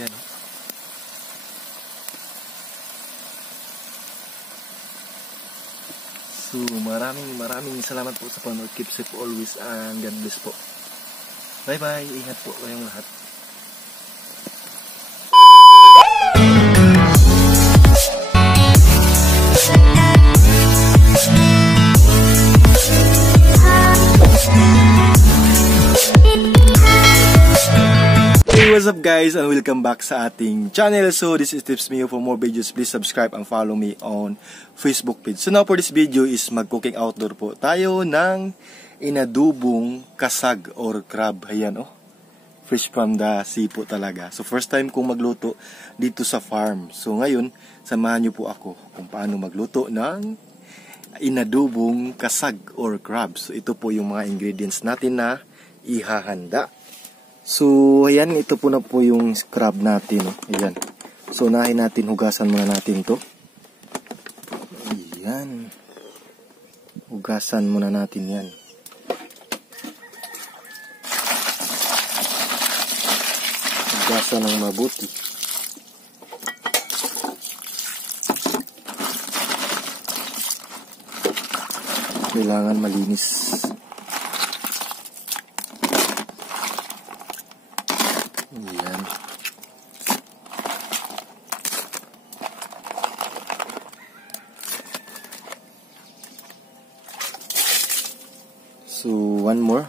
Yan. So, maraming salamat po sa panonood. Keep safe always and God bless po. Bye-bye. Ingat po kayong lahat. Hey, what's up guys, and welcome back sa ating channel. So this is Tips Mio. For more videos, please subscribe and follow me on Facebook page. So now for this video is mag-cooking outdoor po tayo ng inadubong kasag or crab. Ayan fresh from the sea po talaga. So first time kong magluto dito sa farm. So ngayon, samahan niyo po ako kung paano magluto ng inadubong kasag or crab. So ito po yung mga ingredients natin na ihahanda. So, ayan, ito po na po yung crab natin. Ayan. So, unahin natin, hugasan muna natin to. Ayan. Hugasan muna natin yan. Hugasan ng mabuti. Kailangan malinis. Ayan. So, one more.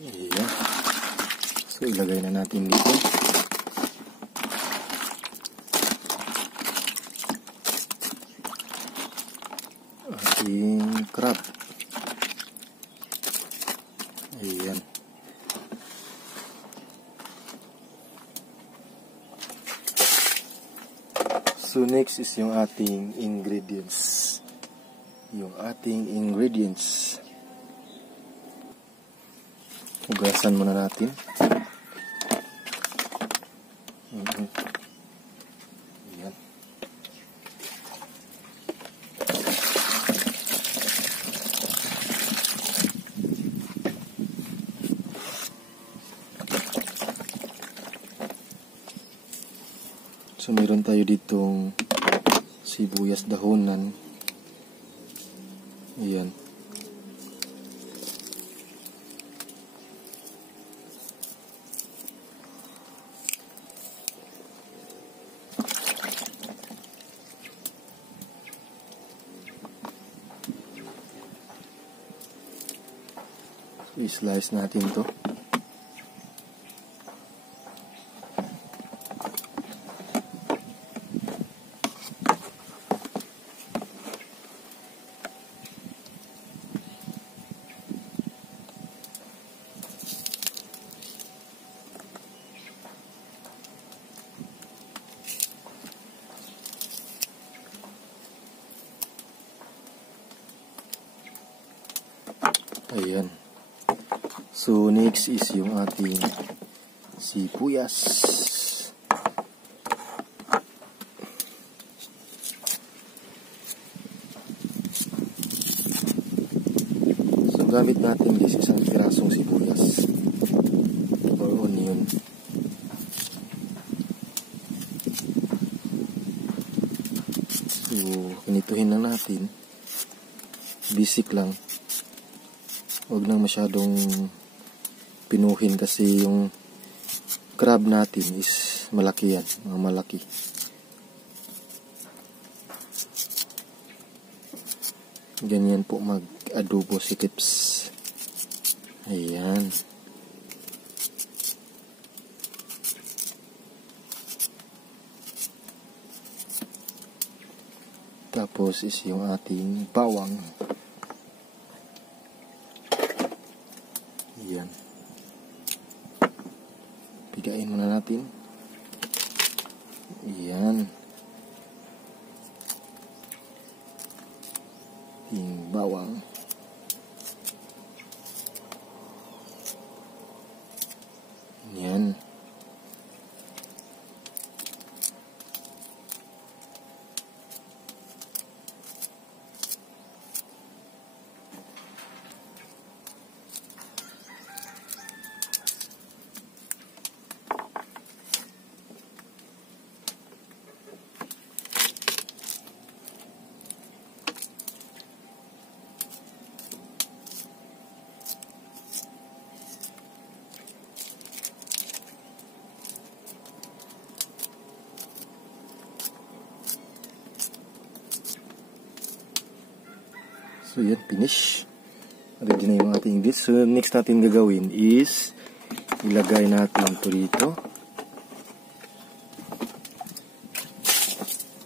Ayan. So, ilagay na natin dito. Ating crab. Ayan. So next is yung ating ingredients. Hugasan muna natin. Ayan. So, meron tayo ditong sibuyas dahonan. Ayan. So, i-slice natin to. Ayan. So, next is yung ating sibuyas. So, gamit natin guys isang pirasong sibuyas or onion. So, pinituhin na natin. Basic lang. Huwag nang masyadong pinuhin kasi yung crab natin is malaki yan. Mga malaki. Ganyan po mag-adobo si Tips. Ayan. Tapos is yung ating bawang. Ayan. Pigain muna natin. Ayan. Yung bawang. Ayan. So yan, finish. Ready na yung ating bits. So next natin gagawin is ilagay natin ito dito.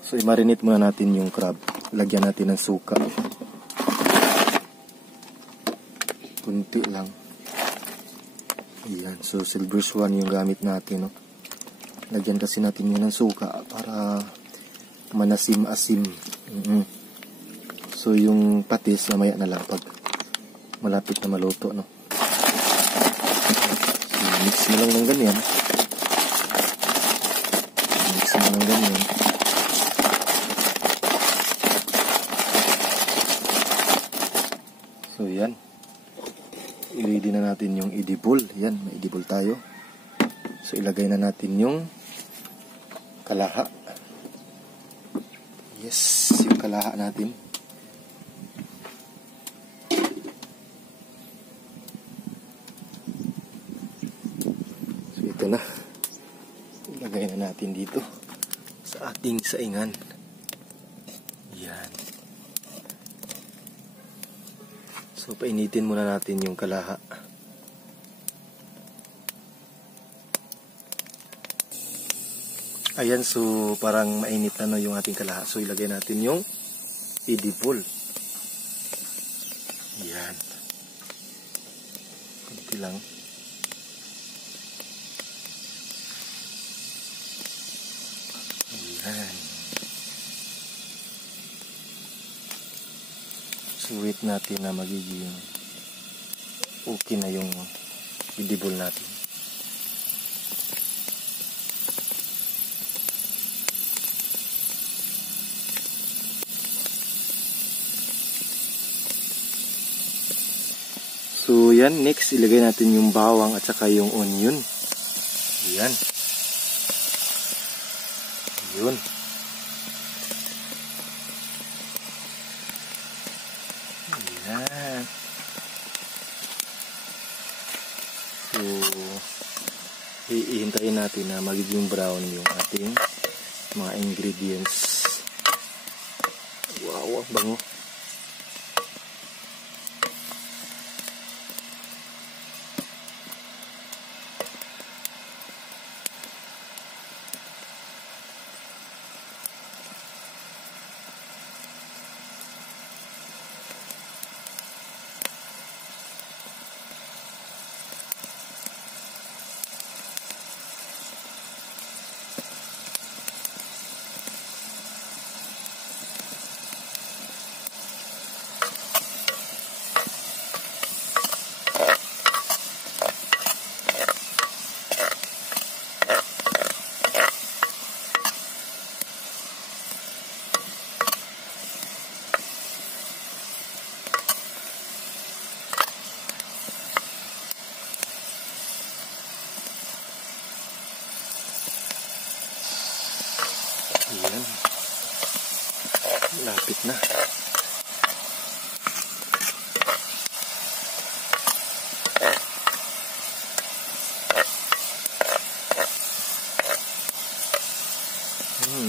So i-marinate muna natin yung crab. Lagyan natin ng suka. Kunti lang. Ayan. So silver swan yung gamit natin. No? Lagyan kasi natin yun ng suka para manasim-asim. So yung patis mamaya na lang pag malapit na maluto, no? So, mix mo lang ng ganyan. Mix mo lang ganyan. So yan. I-ready na natin yung edible. Yan, may edible tayo. So ilagay na natin yung kalaha. Yes, yung kalaha natin. Ito na. Ilagay na natin dito sa ating saingan. Yan. So painitin muna natin yung kalaha. Ayan, so parang mainit na no yung ating kalaha. So ilagay natin yung edible. Yan. Kunti lang. Ayan. So wait natin na magiging okay na yung edible natin. So yan, next ilagay natin yung bawang at saka yung onion. Yan. Yun. Yan. So ihintayin natin na magiging brown yung ating mga ingredients. Wow, bango. Ayan. Lapit na.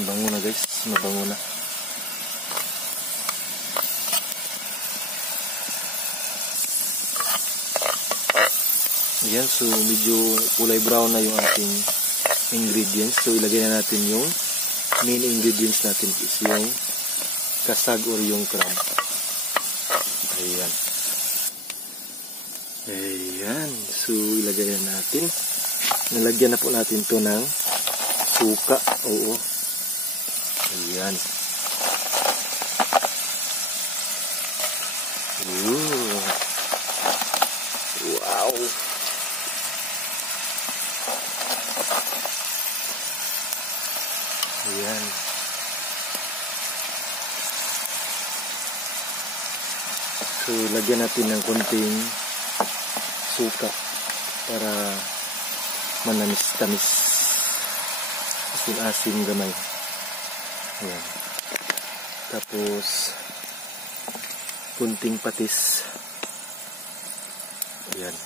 Bango na guys. Mabango na. Ayan. So medyo kulay brown na yung ating ingredients. So ilagay na natin yung main ingredients natin is yung kasag or yung crab. Ayan. Ayan. So ilagay na natin. Nalagyan na po natin to ng suka. Oo. Ayan. Ooh. Wow. Ayan. So, lagyan natin ng konting suka para manamis-tamis. Asin-asin gamay. Ayan. Tapos, konting patis. Ayan.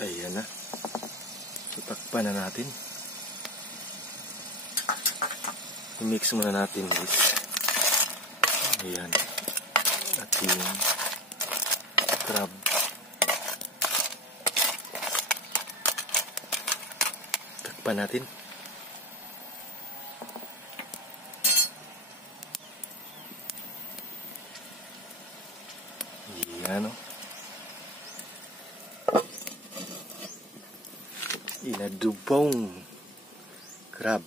Ayan na. So, takpan na natin. I-mix muna natin guys. Ayan. Ating crab. Takpan natin. Ayan o. Inadubong crab.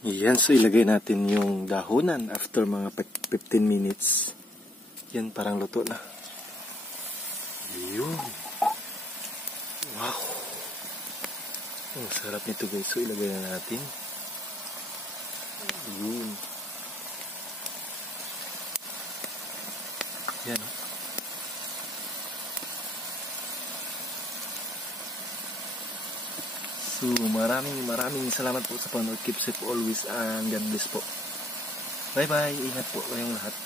Yan, so ilagay natin yung dahonan after mga 15 minutes. Yan, parang luto na. Yun. Wow. Ang sarap nito guys. So ilagay na natin. Yun. Yan. So, maraming salamat po sa panonood. Keep safe always and God bless po. Bye-bye. Ingat po kayong lahat.